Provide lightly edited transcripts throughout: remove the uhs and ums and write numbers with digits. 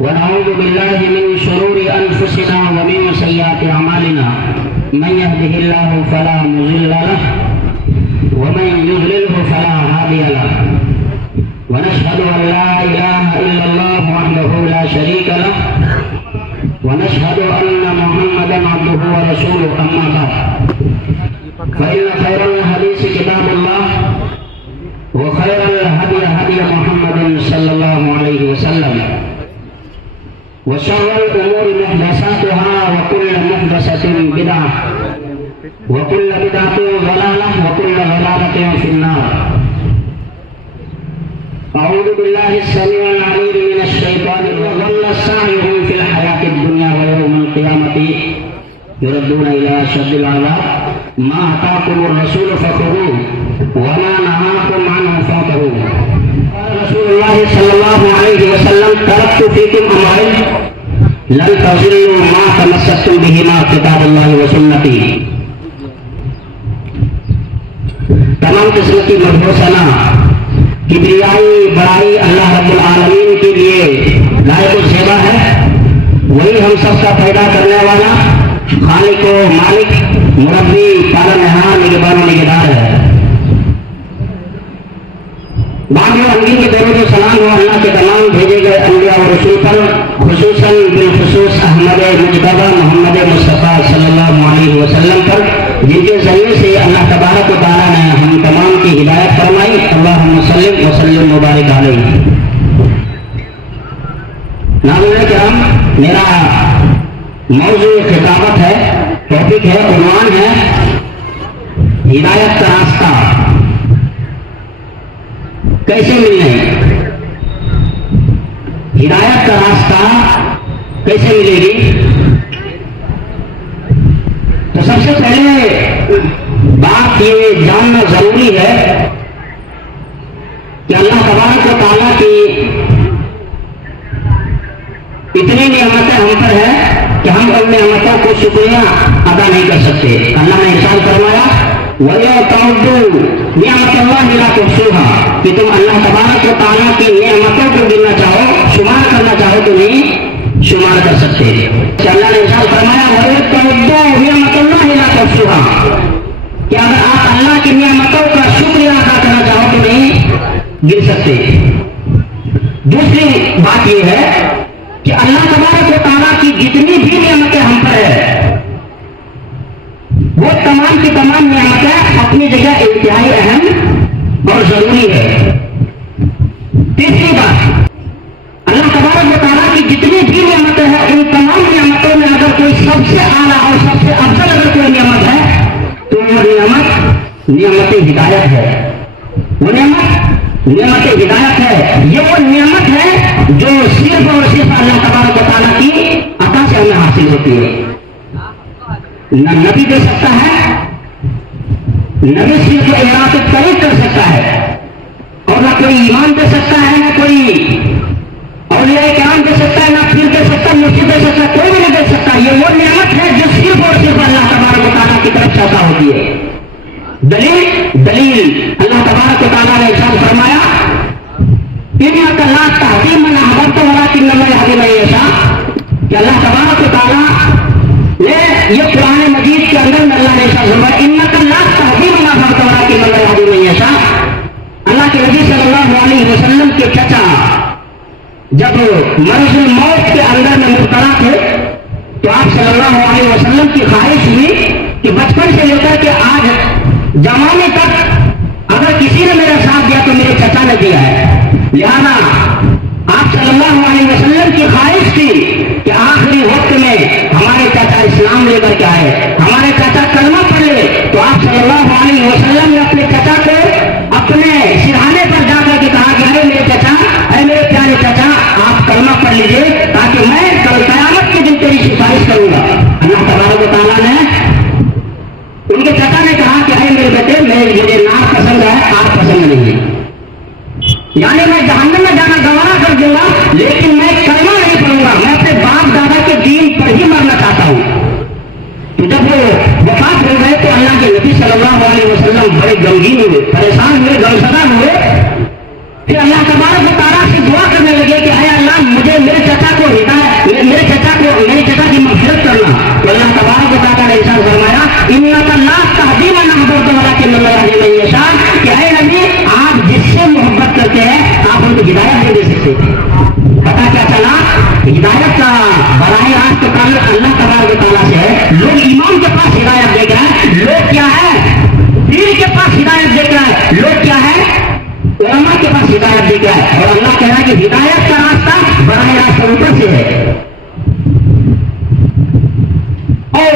ونعوذ بالله من شرور أنفسنا ومن سيئات أعمالنا من يهده الله فلا مضل له ومن يضلله فلا هادي له ونشهد أن لا إله إلا الله وحده لا شريك له ونشهد أن محمدا عبده ورسوله أما بعد فإن خير الحديث كتاب الله وخير الهدي هدي محمد صلى الله عليه وسلم وشر الأمور محدثاتها وكل محدثة بدعة وكل بدعة ضلالة وكل ضلالة في النار. أعوذ بالله السميع العليم من الشيطان وضل سعيهم في الحياة الدنيا ويوم القيامة يردون إلى أشد العذاب ما أتاكم الرسول فخذوه وما نهاكم عنه فانتهوا. قال رسول الله صلى الله عليه وسلم تركت فيكم أمرين لن تضلوا ما تمسكتم بهما كتاب الله وسنتي. تمام قسم کی مبوسنا کبریائی بڑائی اللہ رب العالمین کے لیے لائق الزیبا ہے. وہی ہم سب کا پیدا کرنے والا خالق و مالک مربی پالنہار نگہبان و نگہدار ہے. بعد میں امین کے درود و سلام ہو اللہ کے تمام بھیجے گئے انبیاء و رسول پر خصوصاً بالخصوص احمد مجتبی محمد مصطفیٰ صلی اللہ علیہ وسلم پر جن کے ذریعے سے اللہ تبارک و تعالیٰ نے ہم تمام کی ہدایت فرمائی. اللہم صلی وسلم مبارک علیہ. ناظرین کرام، میرا موضوع خطابت ہے، ٹاپک ہے، عنوان ہے ہدایت کا راستہ کیسے ملنا ہے. ہدایت کا راستہ کیسے ملے گی؟ تو سب سے پہلے بات یہ جاننا ضروری ہے کہ اللہ تبارک و تعالیٰ کی اتنی نعمتیں ہم پر ہے کہ ہم ان نعمتوں کو شکریہ ادا نہیں کر سکتے. اللہ نے ارشاد فرمایا وَلَا تَعُدُّوا نِعْمَتَ اللَّهِ لَا تُحْصُوهَا کہ تم اللہ تبارک و تعالیٰ کی نعمتوں کو گننا چاہو، شمار کرنا چاہو تو نہیں شمار کر سکتے. کہ اللہ نے ارشاد فرمایا وَلَا تَعُدُّوا نِعْمَتَ اللَّهِ لَا تُحْصُوهَا کہ اگر آپ اللہ کی نعمتوں کا شکریہ ادا کرنا چاہو تو نہیں گر سکتے. دوسری بات یہ ہے کہ اللہ تبارک و تعالیٰ کی جتنی بھی نعمتیں ہم پر ہے وہ تمام کی تمام نعمتیں اپنی جگہ انتہائی اہم اور ضروری ہے. تیسری بات، اللہ تبارک و تعالیٰ کی جتنی بھی نعمتیں ہیں ان تمام نعمتوں میں اگر کوئی سب سے اعلیٰ اور سب سے افضل اگر کوئی نعمت ہے تو وہ نعمت ہدایت ہے. وہ نعمت ہدایت ہے. یہ وہ نعمت ہے جو صرف اور صرف اللہ تبارک و تعالیٰ کی عطا سے ہمیں حاصل ہوتی ہے. نہ نبی دے سکتا ہے، نبی صرف اعراض طریق کر سکتا ہے، اور نہ کوئی ایمان دے سکتا ہے، نہ کوئی اولیاء کرام دے سکتا ہے، نہ پیر دے سکتا ہے، مرشد دے سکتا ہے، کوئی بھی نہیں دے سکتا. یہ وہ نعمت ہے جو صرف اور صرف اللہ تبارک و تعالیٰ کی طرف سے عطا ہوتی ہے. دلیل اللہ تبارک و تعالیٰ نے ارشاد فرمایا إِنَّكَ لَا تَهْدِي مَنْ أَحْبَبْتَ وَلَٰكِنَّ اللَّهَ يَهْدِي مَن يَشَاءُ کہ اللہ تبارک و تعالیٰ نے یہ قرآن مجید کے اندر میں اللہ نے ارشاد فرمایا إِنَّكَ لَا تَهْدِي مَنْ أَحْبَبْتَ وَلَٰكِنَّ اللَّهَ يَهْدِي مَن يَشَاءُ. اللہ کے نبی صلی اللہ علیہ وسلم کے چچا جب مرض الموت کے اندر میں مبتلا تھے تو آپ صلی اللہ علیہ وسلم کی خواہش ہوئی کہ بچپن سے لے کر کے آج جوانی تک اگر کسی نے میرا ساتھ دیا تو میرے چچا نے دیا ہے. لہذا آپ صلی اللہ علیہ وسلم کی خواہش تھی کہ آخری وقت میں ہمارے چچا اسلام لے کر کے آئے، ہمارے چچا کلمہ پڑھ لے. تو آپ صلی اللہ علیہ وسلم نے اپنے چچا کو اپنے سرہانے پر جا کر کے کہا کہ اے میرے چچا، اے میرے پیارے چچا، آپ کلمہ پڑھ لیجیے تاکہ میں کل قیامت کے دن تیری سفارش کروں گا. اللہ تبارک و تعالیٰ نے ان کے چچا نے کہا کہ اے میرے بیٹے، مجھے نام پسند ہے، آپ پسند نہیں ہے. یعنی میں جہنم میں جانا گوارا کر دوں گا لیکن میں کلمہ نہیں پڑھوں گا، میں اپنے باپ دادا کے دین پر ہی مرنا چاہتا ہوں. تو جب وہ وفات ہو گئے تو اللہ کے نبی صلی اللہ علیہ وسلم بڑے غمگین ہوئے، پریشان ہوئے، غمزدہ ہوئے. پھر اللہ تبارک و تعالیٰ سے دعا کرنے لگے کہ اے اللہ ہدایت کا براہ راست تعلق اللہ تبارک و تعالیٰ سے ہے. لوگ امام کے پاس ہدایت دیکھ رہے ہیں, لوگ کیا ہے پیر کے پاس ہدایت دیکھ رہے ہیں, لوگ کیا ہے علماء کے پاس ہدایت دیکھ رہا ہے. اور اللہ کہہ رہا ہے کہ ہدایت کا راستہ براہ راست اوپر سے ہے. اور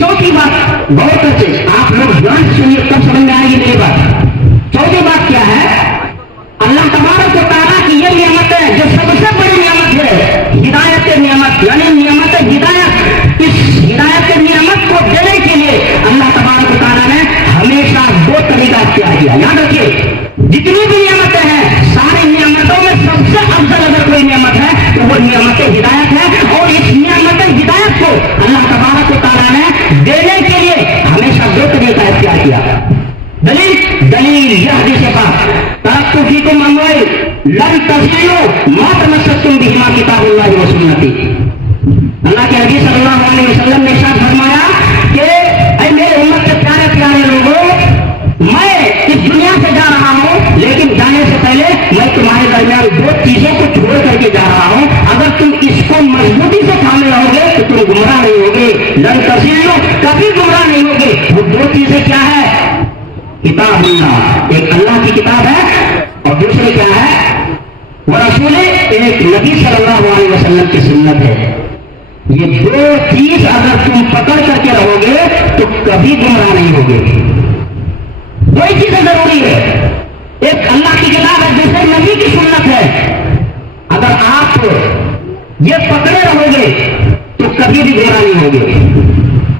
چوتھی بات بہت اچھے آپ لوگ دھیان سے سنیے تب سمجھ میں آئے گی میری بات. چوتھی بات کیا ہے, اللہ تبارک و تعالیٰ کی یہ نعمت ہے جو سب سے بڑی نعمت ہے, ہدایت نعمت یعنی نعمت ہدایت. اس ہدایت نعمت کو دینے کے لیے اللہ تبارک و تعالیٰ نے ہمیشہ دو طریقہ اختیار کیا. یاد رکھیے جتنی بھی نعمتیں ہیں ساری نعمتوں میں سب سے افضل اگر کوئی نعمت ہے تو وہ نعمت ہدایت ہے. اور اس نعمت ہدایت کو اللہ تبارک و تعالیٰ نے دینے کے لیے ہمیشہ دو طریقہ اختیار کیا. دلیل یہ حدیث پاک ترکت فیکم امرین لن تضلوا ما تمسکتم بہما کتاب اللہ و سنتی. اللہ کے نبی صلی اللہ علیہ وسلم نے ارشاد فرمایا کہ اے میرے امت کے پیارے پیارے لوگوں, میں اس دنیا سے جا رہا ہوں لیکن جانے سے پہلے میں تمہارے درمیان دو چیزوں کو چھوڑ کر کے جا رہا ہوں. اگر تم اس کو مضبوطی سے تھامے رہو گے تو تم گمراہ نہیں ہوگے. لن تضلوا کبھی گمراہ نہیں ہوگے. وہ دو چیزیں کیا ہے, کتاب اللہ, ایک اللہ کی کتاب ہے اور دوسری کیا ہے وہ رسول, ایک نبی صلی اللہ علیہ وسلم کی سنت ہے. یہ دو چیز اگر تم پکڑ کر کے رہو گے تو کبھی گمراہ نہیں ہوگے. دو ہی چیزیں ضروری ہے, ایک اللہ کی کتاب ہے, دوسرے نبی کی سنت ہے. اگر آپ یہ پکڑے رہو گے تو کبھی بھی گمراہ نہیں ہوگے.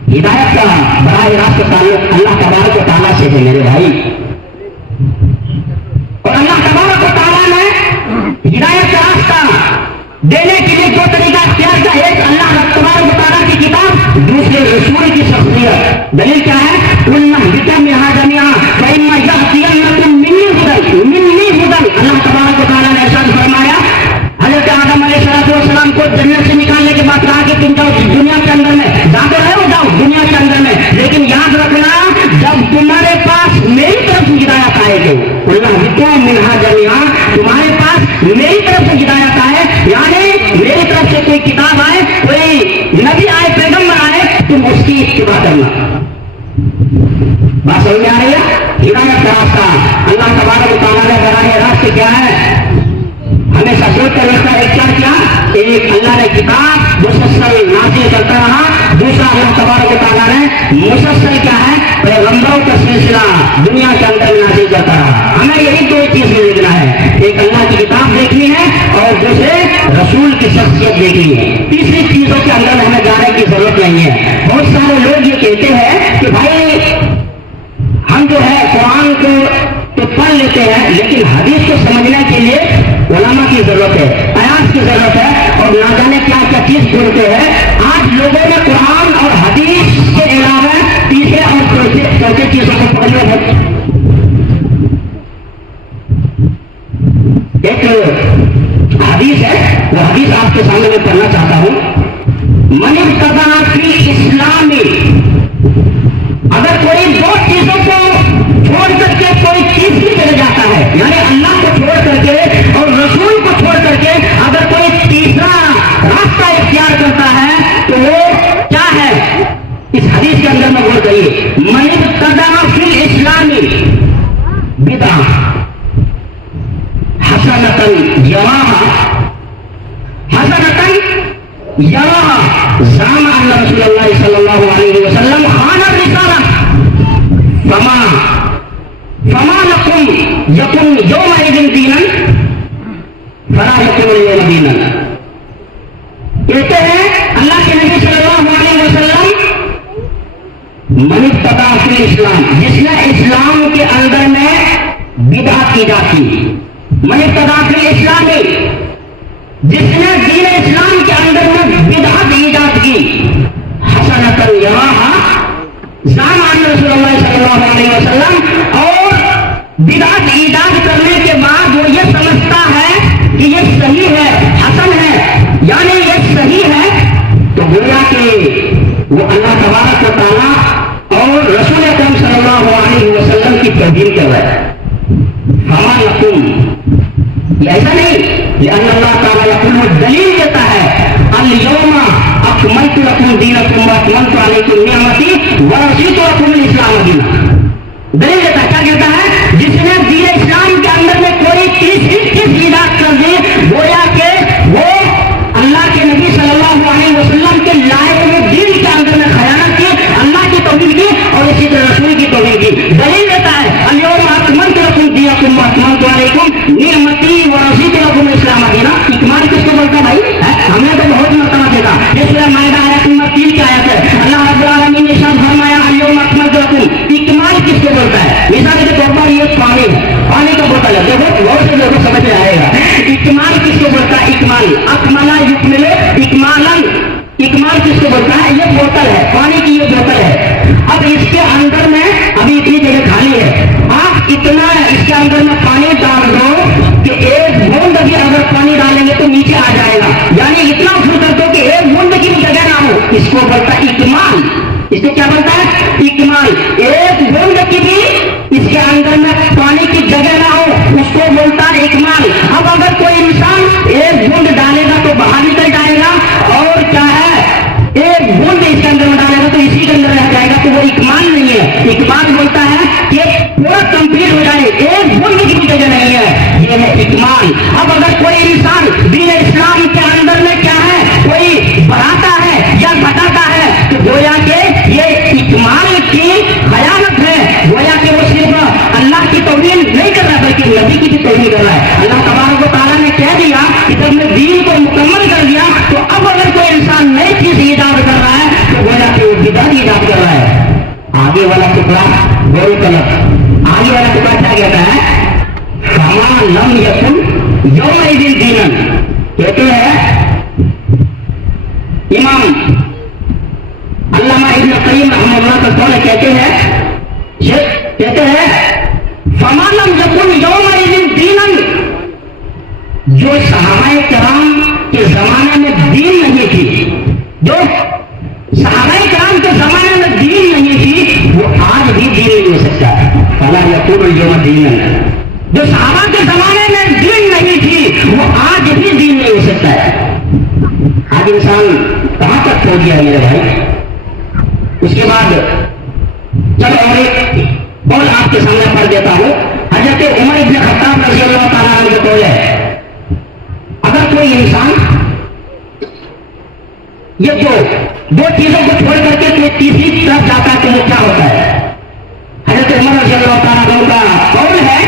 ہدایت کا براہ راست تعلق اللہ تبارک و تعالیٰ سے ہے میرے بھائی. اور اللہ تبارک و تعالیٰ نے ہدایت کا راستہ دینے کے لیے دو طریقہ اختیار کیا. ایک اللہ تبارک و تعالیٰ کی کتاب, دوسرے رسول کی شخصیت. دلیل کیا ہے, اللہ تبارک و تعالیٰ نے ارشاد فرمایا, حضرت آدم علیہ السلام کو جنت سے نکالنے کے بعد کہا کہ تم جاؤ دنیا کے اندر میں, جاتے رہو جاؤ دنیا کے اندر میں, لیکن یاد رکھنا جب تمہارے پاس میری طرف سے ہدایت آئے گی, منہا جميعا, تمہارے پاس میری طرف سے ہدایت آئے یعنی میری طرف سے کوئی کتاب آئے, کوئی نبی آئے, پیغمبر آئے, تم اس کی اتباع کرنا. بات سمجھ آ رہی ہے. ہدایت کا راستہ اللہ تبارک و تعالیٰ نے براہ راست کیا ہے ہمیشہ دو طریقہ اختیار کیا. ایک اللہ نے کتاب مسلسل نازل کرتا رہا, دوسرا اللہ تبارک و تعالیٰ نے مسلسل کیا ہے پیغمبروں کا سلسلہ دنیا کے اندر نازل کرتا رہا. ہمیں یہی دو چیزیں دیکھنا ہے, ایک اللہ کی کتاب دیکھنی ہے اور دوسرے رسول کی شخصیت دیکھنی ہے. تیسری چیزوں کے اندر ہمیں جانے کی ضرورت نہیں ہے. بہت سارے لوگ یہ کہتے ہیں کہ بھائی ہم جو ہے قرآن کو تو پڑھ لیتے ہیں لیکن حدیث کو سمجھنے کے لیے علماء کی ضرورت ہے, قیاس کی ضرورت ہے, اور نہ جانے کیا کیا چیز ڈھونڈتے ہیں. آج لوگوں نے قرآن اور حدیث کے علاوہ تیسرے اور چوتھے چیزوں کو پکڑ لیا ہے. ایک حدیث ہے, وہ حدیث آپ کے سامنے میں پڑھنا چاہتا ہوں. من ابتدع فی اسلام, اگر کوئی دو چیزوں کو چھوڑ کر کے کوئی تیسری جگہ جاتا ہے, یعنی اللہ کو چھوڑ کر کے اور رسول کو چھوڑ کر کے اگر کوئی تیسرا راستہ اختیار کرتا ہے تو وہ کیا ہے, اس حدیث کے اندر میں غور کریے. من ابتدع فی الاسلام بدعہ حسنۃ یراہا زعم ان رسول اللہ صلی اللہ علیہ وسلم خان الرسالہ فما لکم یکن یومئذ دینا فلا یکن اليوم دینا. کہتے ہیں اللہ کے نبی صلی اللہ علیہ وسلم, من ابتدع فی الاسلام, جس نے اسلام کے اندر میں بدعت ایجاد کی. من ابتدع فی الاسلام, جس نے دین اسلام کے اندر میں بدعت ایجاد کی. حسنۃ یراہا زعم ان رسول اللہ صلی اللہ علیہ وسلم, اور بدعت ایجاد کرنے کے بعد وہ یہ سمجھتا ہے کہ یہ صحیح ہے, حسن ہے, یعنی یہ صحیح ہے, تو گویا کہ وہ اللہ تبارک و تعالیٰ اور رسول اکرم صلی اللہ علیہ وسلم کی توہین کر رہا ہے. فما لکم یہ ایسا نہیں، یہ اللہ تعالیٰ یقول دلیل دیتا ہے الیوم اکملت لکم دینکم واتممت علیکم نعمتی ورضیت لکم الاسلام دینا. دلیل دیتا ہے، کیا کہتا ہے؟ جس نے دین اسلام کے اندر میں کوئی چیز ایجاد کر دی، گویا کہ وہ اللہ کے نبی صلی اللہ علیہ وسلم کے لائے ہوئے دین کے اندر میں خیانت کی، اللہ کی توہین کی اور اسی طرح رسول کی توہین کی. دلیل دیتا ہے الیوم اکملت لکم دینکم واتممت علیکم نعمتی ورضیت لکم الاسلام دینا. اکمال کس کو بولتا ہے بھائی؟ ہم نے تو بہت مرتبہ دیکھا، یہ سورہ مائدہ آیت نمبر 3 کی آیت ہے. اللہ رب العالمین نے ارشاد فرمایا الیوم اکملت لکم. اکمال کس کو بولتا ہے؟ مثال کے طور پر یہ پانی ہے، پانی کا بوتل ہے، دیکھو غور سے دیکھو سمجھ میں آئے گا. اکمال کس کو بولتا ہے؟ اکمال اکملا یکمل اکمالن. اکمال کس کو بولتا ہے؟ یہ بوتل ہے، پانی کی یہ بوتل ہے. اب اس کے اندر میں ابھی اتنی جگہ خالی ہے، آپ اتنا اس کے اندر میں پانی ڈال دو کہ ایک بوند بھی اگر پانی ڈالیں گے تو نیچے آ جائے گا، یعنی اتنا فل کر دو کہ ایک بوند کی بھی جگہ نہ ہو. اس کو بولتا ہے اکمال. اس کو کیا بولتا ہے؟ اکمال. ایک بوند کی بھی اس کے اندر میں پانی کی جگہ نہ ہو، اس کو بولتا ہے اکمال. اب اگر کوئی انسان ایک بوند ڈالے گا تو باہر نکل جائے گا، اور کیا ہے ایک بوند اس کے اندر میں ڈالے گا تو اسی کے اندر رہ جائے گا، تو وہ اکمال نہیں ہے. اکمال بولتا ہے کہ پورا کمپلیٹ ہو جائے، ایک بوند کی بھی جگہ نہیں ہے، یہ ہے اکمال. اب اگر کوئی انسان دین اسلام کے اندر میں کیا ہے کوئی بڑھاتا ہے یا گھٹاتا ہے تو گویا کہ یہ اکمال کی خیانت ہے، گویا کہ وہ صرف اللہ کی توہین نہیں کر رہا بلکہ نبی کی بھی توہین کر رہا ہے. اللہ تبارک و تعالیٰ نے کہہ دیا کہ جب میں دین کو مکمل کر دیا تو اب اگر کوئی انسان نئی چیز ایجاد کر رہا ہے تو گویا کہ وہ بدعت ایجاد کر رہا ہے. آگے والا ٹکڑا غور طلب، آگے والا ٹکڑا کیا کہتا ہے؟ فما لم یکن یومئذ دینا. کہتے ہیں امام علامہ ابن قیم رحمہ اللہ کا قول کہتے ہیں فما لم یکن یومئذ دینا. جو صحابہ کرام کے زمانے میں دین نہیں تھی، جو صحابہ کرام کے زمانے میں دین نہیں تھی، وہ آج بھی دین نہیں ہو سکتا. فلا یکون اليوم دینا. جو صحابہ کے زمانے میں دین نہیں تھی وہ آج بھی دین نہیں ہو سکتا ہے. آج انسان کہاں تک پہنچ گیا میرے بھائی؟ اس کے بعد چلو اور ایک اور آپ کے سامنے پڑھ دیتا ہوں. حضرت عمر بن خطاب رضی اللہ تعالیٰ عنہ کا قول ہے اگر کوئی انسان یہ دو چیزوں کو چھوڑ کر کے کوئی تیسری طرف جاتا ہے تو وہ کیا ہوتا ہے؟ حضرت عمر رضی اللہ تعالیٰ عنہ کا قول ہے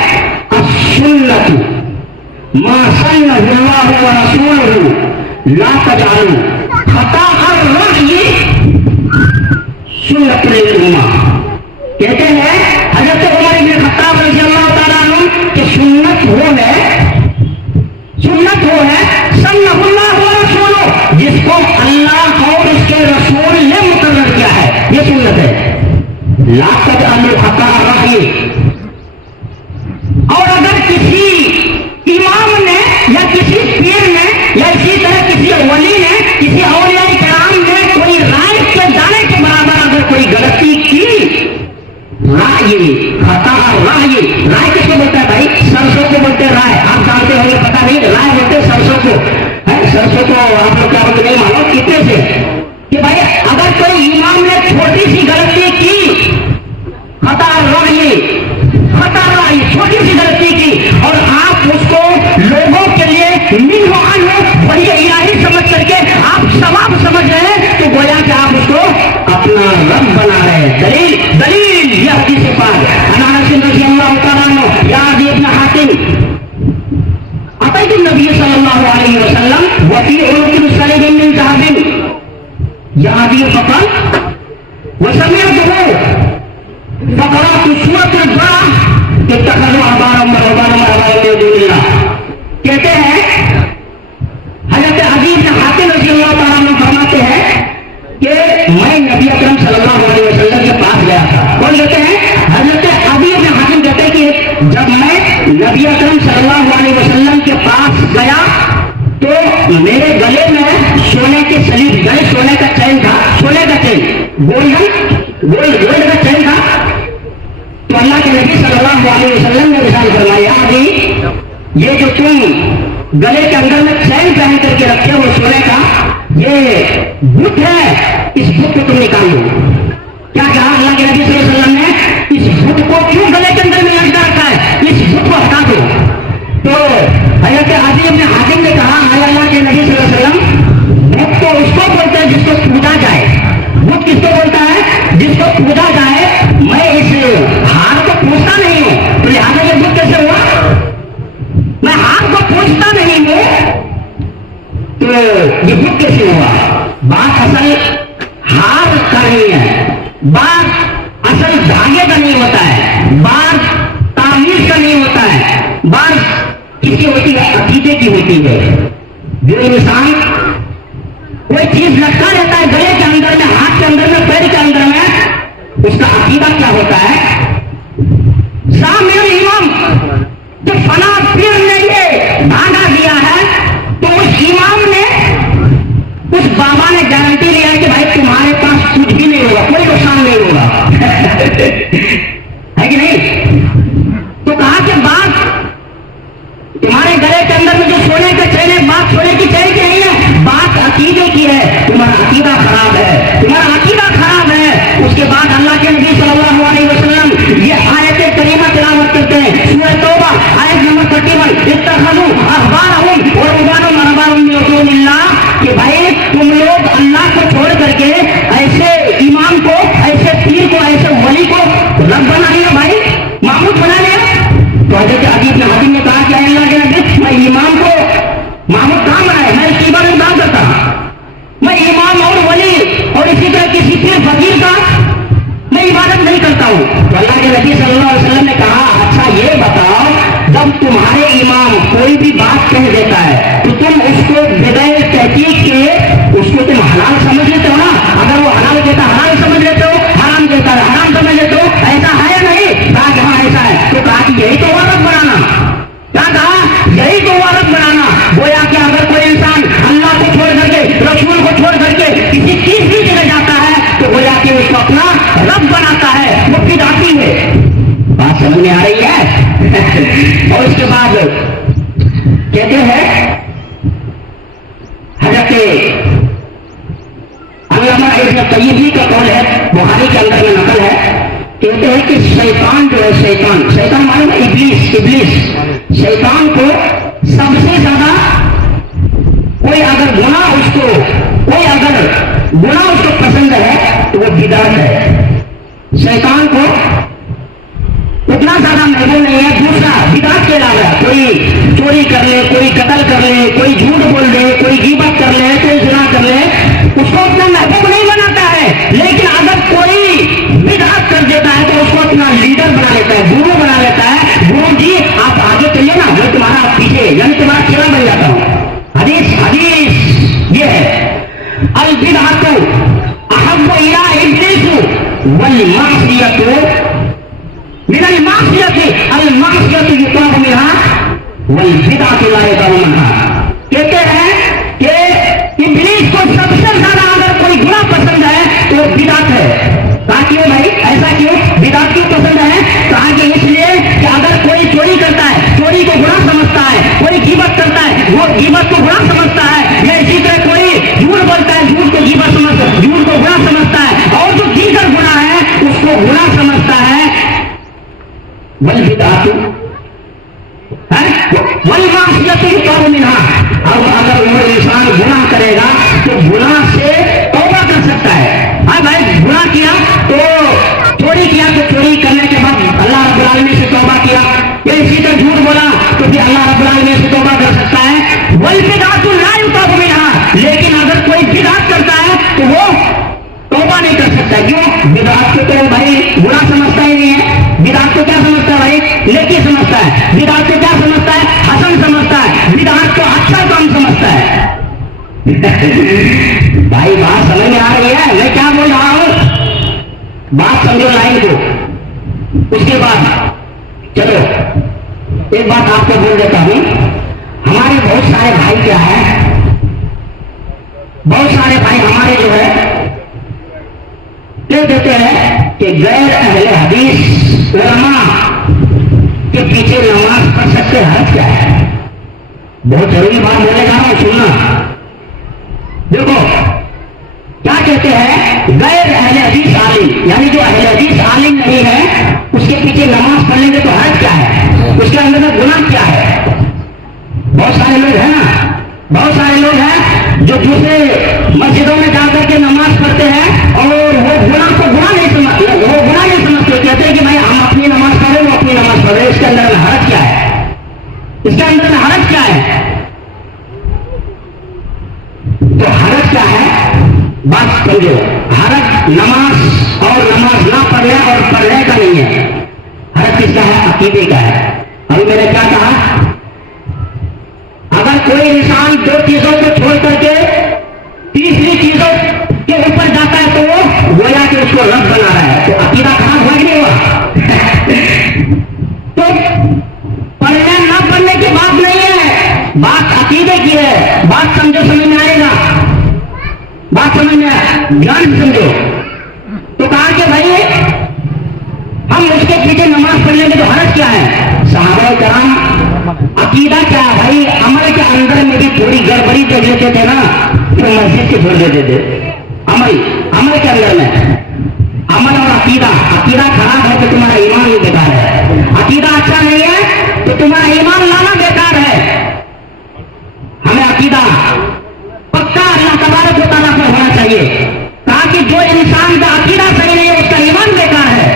السنۃ ما سنہ اللہ ورسولہ لا تجعلوا خطأ الرأی سنت الامہ. کہتے ہیں حضرت عمر بن خطاب رضی اللہ تعالیٰ عنہ کہ سنت وہ ہے سنہ اللہ ورسولہ، جس کو اللہ اور اس کے رسول نے مقرر کیا ہے، یہ سنت ہے. لا تجعلوا خطأ الرأی. اور اگر کسی امام نے یا کسی پیر نے یا اسی طرح کسی ولی نے کسی اولیاء کرام نے کوئی رائے کے جانے کے برابر اگر کوئی غلطی کی، رائے خطا رائے کس کو بولتا ہے بھائی؟ سرسوں کو بولتے ہیں رائے. آپ جانتے ہوں گے، پتا نہیں رائے بولتے سرسوں کو. سرسوں کو آپ لوگ کیا بولتے نہیں معلوم کتنے سے کہ بھائی اگر کوئی امام نے چھوٹی سی غلطی کی، خطا رائے چھوٹی سی غلطی کی، اور آپ اس کو لوگوں کے لیے بڑی الہی سمجھ کر کے آپ ثواب سمجھ رہے ہیں تو گویا کہ آپ اس کو اپنا رب بنا رہے ہیں. دلیل یہ حدیث پاک انس رضی اللہ تعالیٰ عنہ یا عدی بن حاتم اتیت النبی صلی اللہ علیہ وسلم وفی عنق صلیب من ذهب یا عدی فقال وسمعته فقرات سورة البقرة اتخذوا احبارهم ورهبانهم اربابا من دون الله. کہتے ہیں حضرت عدی بن حاتم رضی اللہ تعالیٰ عنہ فرماتے ہیں کہ میں نبی اکرم صلی اللہ علیہ وسلم کے پاس گیا تھا. کون کہتے ہیں؟ حضرت عدی بن حاتم کہتے ہیں کہ جب میں نبی اکرم صلی اللہ علیہ وسلم کے پاس گیا تو میرے گلے میں سونے کے سلیب، گلے سونے کا چین تھا، سونے کا چین گولڈ کا چین تھا. تو اللہ کے نبی صلی اللہ علیہ وسلم نے ارشاد فرمایا یہ جو تم گلے کے اندر میں چین پہن کر کے رکھے ہو سونے کا، یہ بت ہے، اس بت کو تم نکال دو۔ کیا کہا اللہ کے نبی صلی اللہ علیہ وسلم نے؟ اس بت کو کیوں گلے کے اندر میں لٹکا رکھا ہے؟ اس بت کو ہٹا دو۔ تو حضرت عدی بن حاتم نے کہا اللہ کے نبی صلی اللہ علیہ وسلم، بت تو اس کو بولتے ہیں جس کو پوجا جائے۔ بت کس کو بولتا ہے؟ جس کو پوجا جائے۔ میں اس ہار کو پوجتا نہیں ہوں، تو لہٰذا یہ بت کیسے ہوا؟ میں ہار کو پوجتا نہیں ہوں تو یہ بت کیسے ہوا؟ بات اصل ہار کا نہیں ہے، بات اصل دھاگے کا نہیں ہوتا ہے، بات تعمیر کا نہیں ہوتا ہے، بات کس کی ہوتی ہے؟ عقیدے کی ہوتی ہے۔ جو انسان کوئی چیز لٹکا رہتا ہے گلے کے اندر میں، ہاتھ کے اندر میں، پیر کے اندر میں، اس کا عقیدہ کیا ہوتا ہے؟ میرے امام جو فنا پیر نے یہ دھاگا دیا ہے، تو اس امام نے، اس بابا نے گارنٹی لیا ہے کہ بھائی تمہارے پاس کچھ بھی نہیں ہوگا، کوئی نقصان نہیں ہوگا ہے کہ نہیں؟ تو کہا کہ بات تمہارے گلے کے اندر میں جو سونے کا چین ہے، بات سونے کی چین کی نہیں ہے، بات عقیدے کی ہے۔ تمہارا عقیدہ خراب ہے، تمہارا عقیدہ خراب ہے۔ اس کے بعد اللہ کے نبی صلی اللہ علیہ وسلم یہ آیت کریمہ تلاوت کرتے ہیں، سورہ توبہ آیت نمبر 31، اتخذوا احبارهم ورهبانهم اربابا من دون اللہ، کہ بھائی تم لوگ اللہ کو چھوڑ کر کے ایسے امام کو، ایسے پیر کو، ایسے ولی کو رب بنا لیا، بھائی معبود بنا لیا۔ تو حضرت عدی بن حاتم نے کہا کہ اللہ کے نبی، میں امام کو معبود کہاں بنایا؟ میں اس کی عبادت نہ کرتا، میں امام اور ولی اور اسی طرح کسی پیر فقیر کا میں عبادت نہیں کرتا ہوں۔ تو اللہ کے نبی صلی اللہ علیہ وسلم نے کہا اچھا یہ بتاؤ، جب تمہارے امام کوئی بھی بات کہہ دیتا ہے تو تم اس کو بغیر تحقیق کے اس کو تم حلال سمجھ لیتے ہو نا؟ اگر وہ حلال کہتا حلال سمجھ لیتے ہو، حرام کہتا ہے حرام سمجھ لیتے ہو، ایسا ہے یا نہیں؟ کہا کہ ہاں ایسا ہے۔ تو کہا کہ یہی تو وارث بنانا، کیا کہا؟ یہی تو وارث بنانا۔ گویا کہ اگر کوئی انسان اللہ کو چھوڑ کر کے، رسول کو چھوڑ کر کے کسی تیسری جگہ جاتا ہے تو گویا کہ اس کو اپنا رب بناتا ہے، وہ بدعتی ہے۔ بات سمجھ میں آ رہی ہے؟ اور اس کے بعد کہتے ہیں حضرت علامہ ابن قیم کا قول ہے، بخاری کے اندر میں نقل ہے، کہتے ہیں کہ شیطان جو ہے، شیطان معلوم ہے؟ ابلیس شیطان کو سب سے زیادہ کوئی اگر گناہ اس کو پسند ہے تو وہ بدعت ہے۔ شیطان کو اتنا زیادہ محبوب نہیں ہے دوسرا بدعت کے علاوہ، کوئی چوری کر لے، کوئی قتل کر لے، کوئی جھوٹ بول دے، کوئی غیبت کر لے، کوئی زنا کر لے، اس کو اتنا محبوب نہیں بناتا ہے۔ لیکن اگر کوئی بدعت کر دیتا ہے تو اس کو اپنا لیڈر بنا لیتا ہے، گرو بنا لیتا ہے۔ گرو جی آپ آگے چلیے نا، میں تمہارا پیچھے، یعنی تمہارا چلا بن جاتا ہوں۔ حدیث یہ ہے، البدعۃ احب الی ابلیس والمعصیۃ من المعصیۃ، المعصیۃ یطاع منها والبدعۃ لا یطاع منها۔ کہتے ہیں کہ ابلیس کو سب سے زیادہ اگر کوئی گناہ پسند ہے تو وہ بدعت ہے۔ کہا کیوں بھائی ایسا کیوں؟ بدعت کیوں پسند ہے؟ کہا کہ اس لیے کہ اگر کوئی چوری کرتا ہے، چوری کو گناہ سمجھتا ہے، کوئی غیبت کرتا ہے، وہ غیبت کو گناہ سمجھتا ہے، یا اسی طرح کوئی جھوٹ بولتا ہے، جھوٹ کو غیبت سمجھتا ہے، جھوٹ کو گناہ سمجھتا ہے، اور جو دیگر گناہ ہے اس کو گناہ سمجھتا ہے۔ والبدعۃ والمعصیۃ یطاع منها، اب اگر وہ انسان گناہ کرے گا تو گناہ سے توبہ کر سکتا ہے۔ ہاں بھائی گناہ کیا تو چوری کیا تو چوری کرنے کے بعد اللہ رب العالمین سے توبہ کیا، یا اسی طرح جھوٹ بولا تو پھر اللہ رب العالمین سے توبہ کر سکتا ہے۔ والبدعۃ لا یطاع منها، لیکن اگر کوئی بدعت کرتا ہے تو وہ توبہ نہیں کر سکتا۔ کیوں؟ بدعت کو تو بھائی گناہ سمجھتا ہی نہیں ہے۔ بدعت کو کیا سمجھتا ہے بھائی؟ نیکی سمجھتا ہے۔ بدعت کو کیا سمجھتا ہے؟ حسن سمجھتا ہے۔ بدعت کو اچھا کام سمجھتا ہے۔ بھائی بات سمجھ میں آ رہی ہے میں کیا بول رہا ہوں؟ بات سمجھو لائن کو۔ اس کے بعد چلو ایک بات آپ کو بول دیتا ہوں، ہمارے بہت سارے بھائی کیا ہے، بہت سارے بھائی ہمارے جو ہے کہہ دیتے ہیں کہ غیر اہل حدیث علماء کے پیچھے نماز پڑھ سکتے ہیں، کیا ہے؟ بہت ضروری بات بولنے جا رہا ہوں، سننا. دیکھو کیا کہتے ہیں، غیر اہل حدیث عالم، یعنی جو اہل حدیث عالم نہیں ہے اس کے پیچھے نماز پڑھیں گے تو حرج کیا ہے، اس کے اندر میں گناہ کیا ہے. بہت سارے لوگ ہیں نا، بہت سارے لوگ ہیں جو دوسرے مسجدوں میں جا کر کے نماز پڑھتے ہیں اور وہ گناہ کو گناہ نہیں سمجھتے، وہ گناہ نہیں سمجھتے، کہتے ہیں کہ بھائی ہم اپنی نماز پڑھیں، وہ اپنی نماز پڑھے. اس کے اندر میں حرج کیا ہے، اس کے اندر میں حرج کیا ہے. تو حرج کیا ہے، بات سمجھو. حرج نماز اور نماز نہ پڑھنے اور پڑھنے کا نہیں ہے. حرج کس کا ہے، عقیدے کا ہے. ابھی میں نے کیا کہا، اگر کوئی انسان دو چیزوں کو چھوڑ کر کے تیسری چیزوں کے اوپر جاتا ہے تو وہ گویا کہ اس کو رب بنا رہا ہے، تو عقیدہ خراب ہو نہیں ہوا. تو پڑھنے نہ پڑھنے کی بات نہیں ہے، بات عقیدے کی ہے. بات سمجھو، سمجھ میں آئے گا، بات سمجھ میں دھیان سمجھو. تو کہا کہ بھائی ہم اس کے پیچھے نماز پڑھ لیں گے تو حرج کیا ہے. صحابہ کرام عقیدہ کیا ہے بھائی، عمل کے اندر میں بھی تھوڑی گڑبڑی کر لیتے تھے نا تو مسجد سے چھوڑ دیتے تھے. عمل کے اندر میں عمل اور عقیدہ خراب ہے تو تمہارا ایمان ہی بیکار ہے. عقیدہ اچھا نہیں ہے تو تمہارا ایمان لانا بیکار ہے. ہمیں عقیدہ پکا اللہ تبارک و تعالیٰ پر ہونا چاہیے، تاکہ جو انسان کا عقیدہ صحیح نہیں ہے اس کا ایمان بیکار ہے.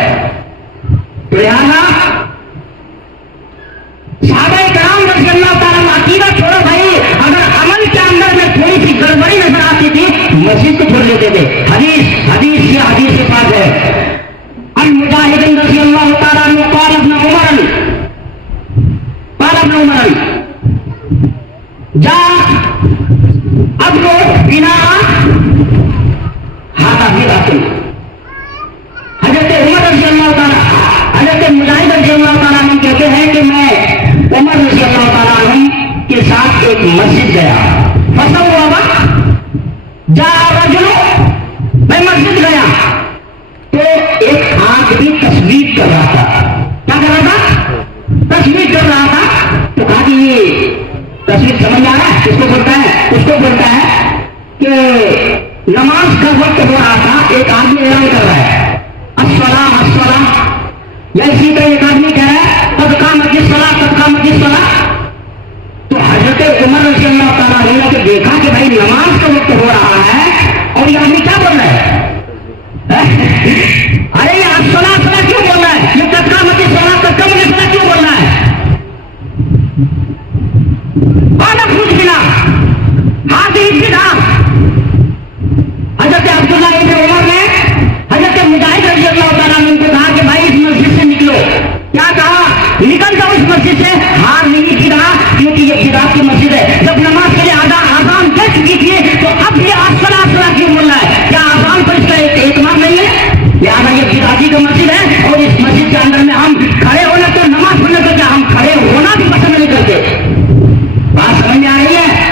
تو لہٰذا صحابہ کرام رضی اللہ تعالیٰ عنہ عقیدہ چھوڑو بھائی، اگر عمل کے اندر میں تھوڑی سی گڑبڑی نظر آتی تھی مسجد کو چھوڑ دیتے تھے. حدیث یہ حدیث پاک ہے. ان مجاہد رضی اللہ تعالیٰ عنہ قال ابن عمر جا اب لو بنا ہاتھا بھی رہتے. حضرت عمر رضی اللہ تعالیٰ، حضرت مجاہد رضی اللہ تعالیٰ عنہ کہتے ہیں کہ میں عمر رضی اللہ تعالیٰ عنہ کے ساتھ ایک مسجد گیا. فصل ہوا جا رجل، میں مسجد گیا تو ایک آدمی تصویر کر رہا تھا. کیا کر رہا تھا، تصویر کر رہا تھا. تو کہا کہ یہ تصویر سمجھ آ رہا ہے، کس کو بولتا ہے، اس کو بولتا ہے کہ نماز کا وقت ہو رہا تھا، ایک آدمی اعلان کر رہا ہے الصلاۃ الصلاۃ، یا اسی طرح ایک آدمی کہہ رہا ہے قد قامت الصلاۃ قد قامت الصلاۃ. تو حضرت عمر رضی اللہ تعالیٰ عنہ نے دیکھا کہ بھائی نماز کا وقت ہو رہا ہے اور یہ آدمی کیا بول رہا ہے، ارے یہ الصلاۃ الصلاۃ کیوں بول رہا ہے، یہ قد قامت الصلاۃ قد قامت الصلاۃ کیوں بول رہا ہے. پوچھ ملا ہاتھ ابتدا. حضرت عبداللہ ابن عمر نے حضرت مجاہد رضی اللہ تعالیٰ عنہ کو کہا کہ بھائی اس مسجد سے نکلو. کیا کہا، نکل جاؤ اس مسجد سے. ہار نہیں کی رہا کیونکہ یہ بدعت کی مسجد ہے. جب نماز کے لیے آزان دے چکی تھی تو اب یہ الصلاۃ کیوں بول رہا ہے، کیا آزان پر اس کا اعتماد نہیں ہے. لہٰذا یہ بدعتی کا مسجد ہے اور اس مسجد کے اندر میں ہم کھڑے ہونا تو نماز پڑھنے کو کیا ہم کھڑے ہونا بھی پسند نہیں کرتے. بات سمجھ میں آ رہی ہے.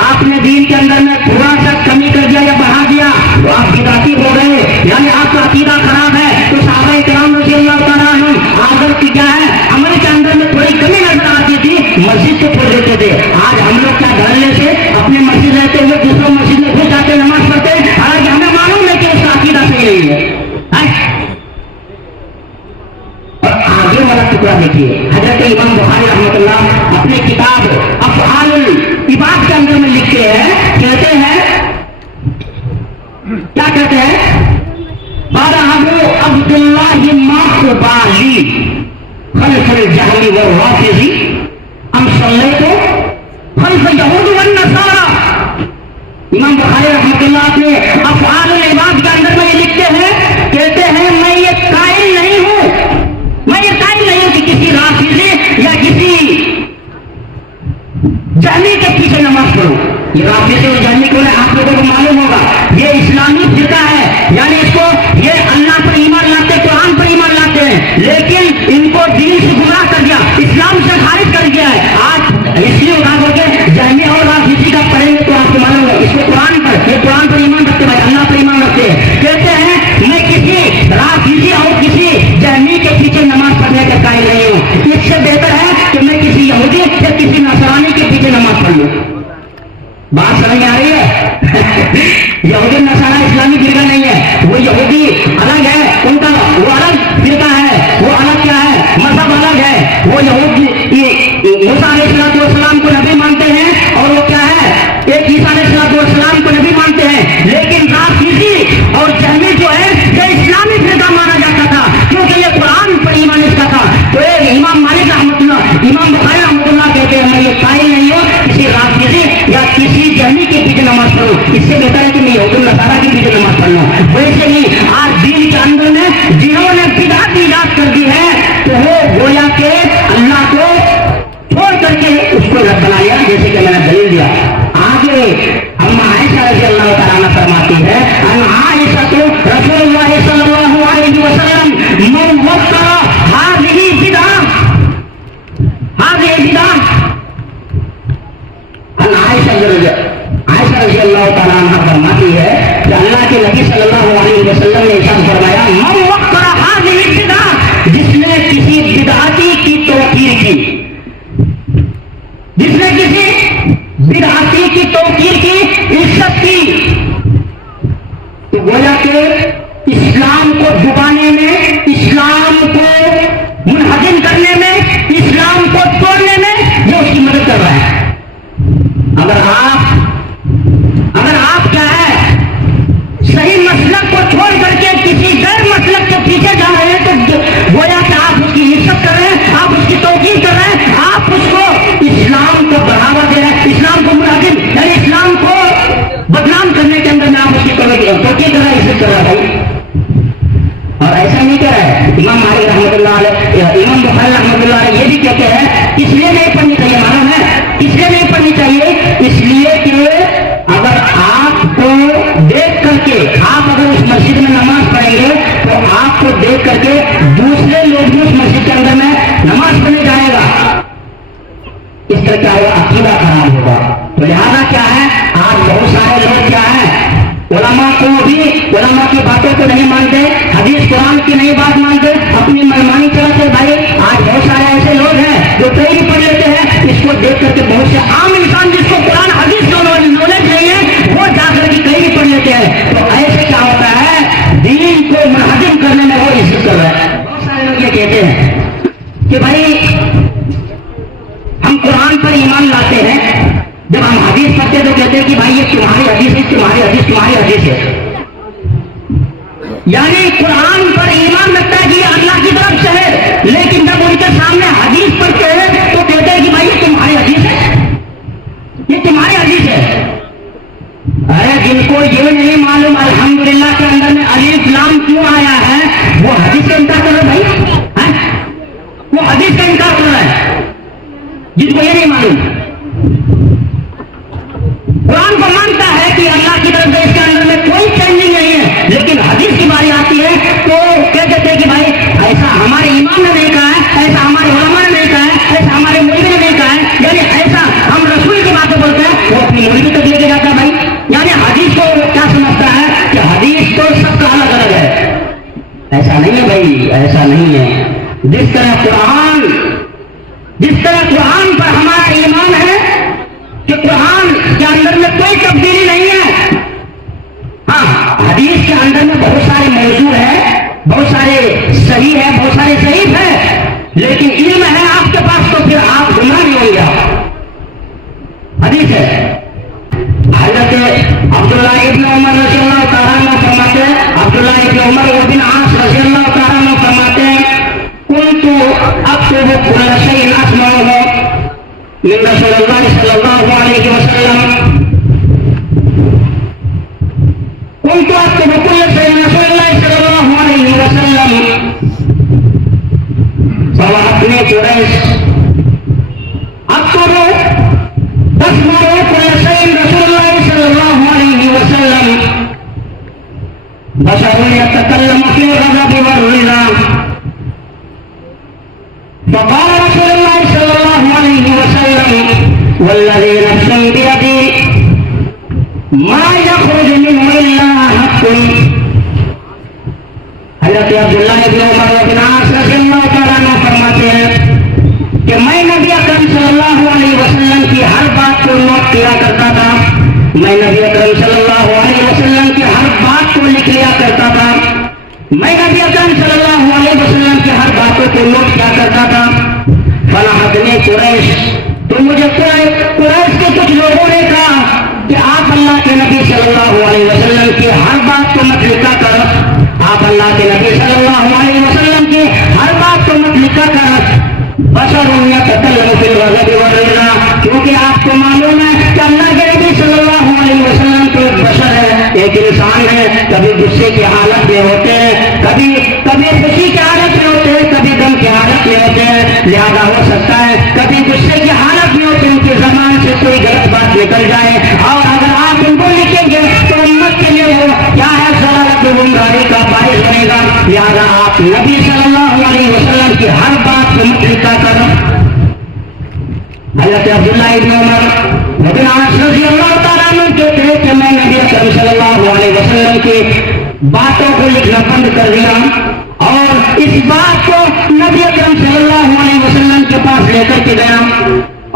آپ نے دین کے اندر میں تھوڑا سا کمی کر دیا یا بڑھا دیا تو آپ بدعتی ہو گئے، یعنی آپ کا عقیدہ خراب ہے. تو صحابہ کرام رضی اللہ تعالیٰ عنہ آدر کی کیا ہے، عمل کے اندر میں تھوڑی کمی نظر آتی تھی مسجد کو چھوڑ دیتے تھے. آج ہم لوگ کیا دھڑنے سے اپنے مسجد رہتے ہوئے دوسروں مسجد میں گھس جاتے نماز پڑھتے ہیں، حالانکہ ہمیں معلوم ہے کہ اس کا عقیدہ صحیح نہیں ہے. اور آگے والا ٹکڑا دیکھیے، حضرت امام بخاری رحمۃ اللہ اپنے کتاب افعال العباد کے اندر میں لکھتے ہیں، کہتے ہیں کیا کہتے ہیں، قال ابو عبد اللہ ماخبالی خلف الجہل والرافض ام صلیت خلف یہود والنصارى. امام بخاری رحمۃ اللہ اپنے افعال العباد کے اندر میں یہ لکھتے ہیں، کہتے ہیں میں یہ قائل نہیں ہوں کہ کسی رافضی یا کسی جہمی کے پیچھے نماز پڑھو. یہ رافضی اور جہمی کو آپ لوگوں کو معلوم ہوگا یہ اسلامی فرقہ ہے، یعنی اس کو یہ اللہ پر ایمان لاتے ہیں، قرآن پر ایمان لاتے ہیں، لیکن ان کو دین سے گمراہ کر دیا، اسلام سے خارج کر دیا ہے. آج اس لیے اٹھا کر کے جہمی اور رافضی کا پڑھیں گے تو آپ کو معلوم ہوگا اس کو قرآن پر، یہ قرآن پر ایمان رکھتے ہیں، اللہ پر ایمان رکھتے ہیں. کہتے ہیں میں کسی رافضی اور کسی جہمی کے پیچھے نماز پڑھنے کا قائل نہیں ہوں. اس سے بہتر ہے کہ میں کسی یہودی یا کسی نصرانی بات سمجھ میں آ رہی ہے؟ یہودی نصارہ اسلامی فرقہ نہیں ہے، وہ یہودی الگ ہے، ان کا وہ الگ فرقہ ہے، وہ الگ کیا ہے، مذہب الگ ہے. وہ یہودی موسیٰ علیہ السلام کو نبی مانتے ہیں اور وہ کیا ہے، ایک عیسیٰ علیہ السلام کو نبی مانتے ہیں. لیکن رافضی اور جہمی جو ہے یہ اسلامی فرقہ مانا جاتا تھا کیونکہ یہ قرآن پر ایمان اس کا تھا. تو ایک امام مالک رحمۃ اللہ، امام بخاری رحمۃ اللہ کہتے ہیں میں یہ قائل نہیں ہوں کسی رافضی یا کسی جہمی کے پیچھے نماز پڑھوں، اس سے بہتر ہے کہ میں یہود النصارہ کے پیچھے نماز پڑھ لوں. ویسے ہی آج دین کے اندر میں جنہوں نے بدعت ایجاد کر دی ہے تو وہ گویا کہ اللہ کو چھوڑ کر کے اس کو رب بنا لیا، جیسے کہ میں نے دلیل دیا. آگے اما عائشہ رضی اللہ تعالیٰ عنہ فرماتی ہے ان عائشہ تو رسول اللہ صلی اللہ علیہ وسلم من وقع هذه بدعہ ان عائشہ رضی اللہ تعالیٰ عنہ فرماتی ہے کہ اللہ کے نبی صلی اللہ علیہ وسلم نے ارشاد فرمایا من وقع هذه بدعہ، جس نے کسی بدعتی کی توقیر کی، جس نے کسی بدعتی کی توقیر کی، عزت کی، تو گویا کہ اسلام کو ڈبانے میں، اسلام کو منہدم کرنے میں، اسلام کو توڑنے میں یہ اس کی مدد کر رہا ہے. اگر آپ کیا ہے صحیح مسلک کو چھوڑ کر کے کسی غیر مسلک کے پیچھے جا رہے ہیں تو گویا کہ آپ اس کی عزت کر رہے ہیں، آپ اس کی توقیر کر رہے ہیں، آپ اس کو اسلام کو بڑھاوا دے رہے ہیں، اسلام کو منہدم یعنی اسلام کو بدنام کرنے کے اندر میں آپ اس کی توقیر کر رہے ہیں، عزت کر رہا ہے. اور ایسا نہیں کر رہا ہے. امام مالک رحمۃ اللہ علیہ، امام بخاری رحمۃ اللہ علیہ یہ بھی کہتے ہیں اس لیے نہیں پڑھنی چاہیے، معلوم ہے اس لیے نہیں پڑھنی چاہیے، اس لیے کہ اگر آپ کو دیکھ کر کے آپ اگر اس مسجد میں نماز پڑھیں گے تو آپ کو دیکھ کر کے دوسرے لوگ بھی اس مسجد کے اندر میں نماز پڑھنے جائے گا، اس طرح کیا ہوگا، عقیدہ خراب ہوگا. تو لہٰذا کیا ہے آج بہت سارے لوگ کیا ہے علماء کو بھی، علماء کی باتوں کو نہیں مانتے، حدیث قرآن کی نہیں بات مانتے، اپنی منمانی چلاتے. بھائی آج بہت سارے ایسے لوگ ہیں جو کئی بھی پڑھ لیتے ہیں، اس کو دیکھ کر کے بہت سے عام انسان جس کو قرآن حدیث نالج نہیں ہے وہ جا کر کے کئی بھی پڑھ لیتے ہیں. تو ایسے کیا ہوتا ہے دین کو منہدم کرنے میں وہ عزت کر رہا ہے. بہت سارے لوگ یہ کہتے ہیں کہ بھائی ہم قرآن پر ایمان لاتے ہیں، جب ہم حدیث پڑھتے تو کہتے ہیں کہ بھائی یہ تمہاری حدیث ہے، تمہاری حدیث، تمہاری حدیث ہے. یعنی قرآن پر ایمان رکھتا ہے کہ یہ اللہ کی طرف سے ہے، لیکن جب ان کے سامنے حدیث پڑھتے ہیں تو کہتے ہیں کہ بھائی یہ تمہاری حدیث ہے، یہ تمہاری حدیث ہے. ارے جن کو یہ نہیں معلوم الحمدللہ کے اندر میں الف لام کیوں آیا ہے وہ حدیث کا انکار کر رہا ہے. بھائی وہ حدیث کا انکار کر رہا ہے جن کو یہ نہیں معلوم. قرآن کو مانتا ہے کہ اللہ کی طرف سے اس کے اندر میں کوئی چینجنگ نہیں ہے، لیکن حدیث کی باری آتی ہے تو کہتے تھے کہ بھائی ایسا ہمارے امام نے نہیں کہا ہے، ایسا ہمارے علماء نے نہیں کہا ہے، ایسا ہمارے مولوی نے نہیں کہا ہے، یعنی ایسا ہم رسول کی باتیں بولتے ہیں وہ اپنی مولوی تک لے کے جاتا ہے. بھائی یعنی حدیث کو کیا سمجھتا ہے کہ حدیث تو سب کا الگ الگ ہے. ایسا نہیں ہے بھائی، ایسا نہیں ہے. جس طرح قرآن پر ہمارا ایمان ہے کہ قرآن کے اندر میں کوئی تبدیلی نہیں ہے. ہاں حدیث کے اندر میں بہت سارے موضوع ہے، بہت سارے صحیح ہے، بہت سارے ضعیف ہے، لیکن علم ہے آپ کے پاس تو پھر آپ گمراہ نہیں ہوں گے. حدیث ہے حضرت عبداللہ ابن عمر رضی اللہ تعالیٰ عنہ فرماتے ہیں، عبداللہ ابن عمر بن عاص رضی اللہ تعالیٰ عنہ فرماتے ہیں كنت اكتب كل شيء اسمعه من رسول الله صلى الله عليه وسلم، كنت اكتب كل شيء من رسول الله صلى الله عليه وسلم. فوهبني قريش اكتب اسمع كل شيء من رسول الله صلى الله عليه وسلم، بشر يتكلم في الغضب والرضا. فقال رسول الله صلى الله عليه وسلم والذي نفس بيدي ما يخرج منه الا حق. حضرت عبداللہ ابن عمر بن عاص رضی اللہ تعالیٰ عنہ فرماتے ہیں کہ میں نبی اکرم صلی اللہ علیہ وسلم کی ہر بات کو نوٹ کیا کرتا تھا میں نبی اکرم صلی اللہ علیہ وسلم کی ہر بات کو لکھ لیا کرتا تھا. میں نبی اکرم صلی اللہ علیہ وسلم کی ہر باتوں کو نوٹ کیا کرتا تھا. فلاحدنی قریش، تو مجھے قریش کے کچھ لوگوں نے کہا کہ آپ اللہ کے نبی صلی اللہ علیہ وسلم کی ہر بات کو مت لکھا کر، آپ اللہ کے نبی صلی اللہ علیہ وسلم کی ہر بات کو مت لکھا کر. بشر يتكلم في الغضب والرضا، کیونکہ آپ کو معلوم ہے کہ اللہ کے نبی صلی اللہ علیہ وسلم تو ایک بشر ہے، ایک انسان ہے. کبھی غصے کی حالت میں ہوتے ہیں، کبھی خوشی کی حالت میں ہوتے ہیں، کبھی غم کی حالت میں ہوتے ہیں. لہذا ہو سکتا ہے کبھی غصے کی حالت میں ہوتے ہیں ان کی زبان سے کوئی غلط بات نکل جائے، اور اگر آپ ان کو لکھیں گے تو امت کے لیے وہ کیا ہے ضلالت و گمراہی کا باعث بنے گا. لہذا آپ نبی صلی اللہ علیہ وسلم کی ہر بات کو مت لکھا کر. حضرت عبداللہ ابن عمر ابن عاص رضی اللہ تعالیٰ عنہ کہتے ہیں کہ میں نبی اکرم صلی اللہ علیہ وسلم کی باتوں کو لکھنا بند کر دیا، اور اس بات کو نبی اکرم صلی اللہ علیہ وسلم کے پاس لے کر کے گیا،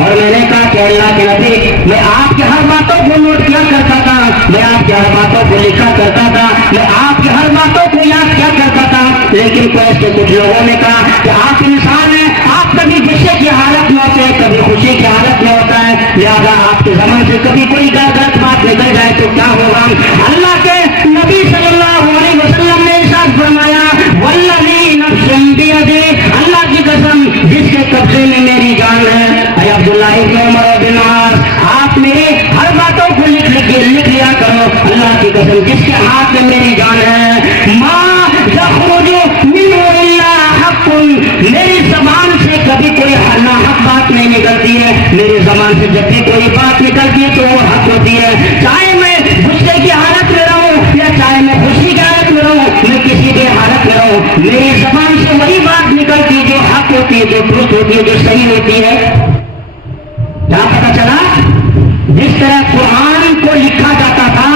اور میں نے کہا کہ اللہ کے نبی، میں آپ کی ہر باتوں کو نوٹ کیا کرتا تھا، میں آپ کی ہر باتوں کو لکھا کرتا تھا، میں آپ کی ہر باتوں کو یاد کیا کرتا تھا. لیکن قریش کے کچھ لوگوں نے کہا کہ آپ انسان ہیں، آپ کبھی غصے کی حالت میں ہوتے ہیں، کبھی خوشی کی حالت میں ہوتا ہے. لہذا آپ کے زبان سے کبھی کوئی غلط بات نکل جائے تو کیا ہوگا. اللہ کے نبی صلی اللہ علیہ وسلم نے ارشاد فرمایا، والذی نفس بیدہ، اللہ کی قسم جس کے قبضے میں میری جان ہے. اے عبداللہ ابن عمر بن عاص، آپ میری ہر باتوں کو لکھ لیا کرو. اللہ کی قسم جس کے ہاتھ میں میری جان ہے، ما یخرج منہ الا حق، میری زبان سے کبھی کوئی ناحق بات نہیں نکلتی ہے. میری زبان سے جب بھی کوئی بات نکلتی ہے تو وہ حق ہوتی ہے. چاہے میں غصے کی حالت میں رہوں یا چاہے میں خوشی کی حالت میں رہوں، میں کسی بھی حالت میں رہوں، میری زبان سے وہی بات نکلتی ہے جو حق ہوتی ہے، جو درست ہوتی ہے، جو صحیح ہوتی ہے. کیا پتا چلا؟ جس طرح قرآن کو لکھا جاتا تھا،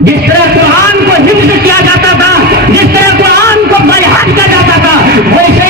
جس طرح قرآن کو حفظ کیا جاتا تھا، جس طرح قرآن کو بیعت کیا جاتا تھا، ویسے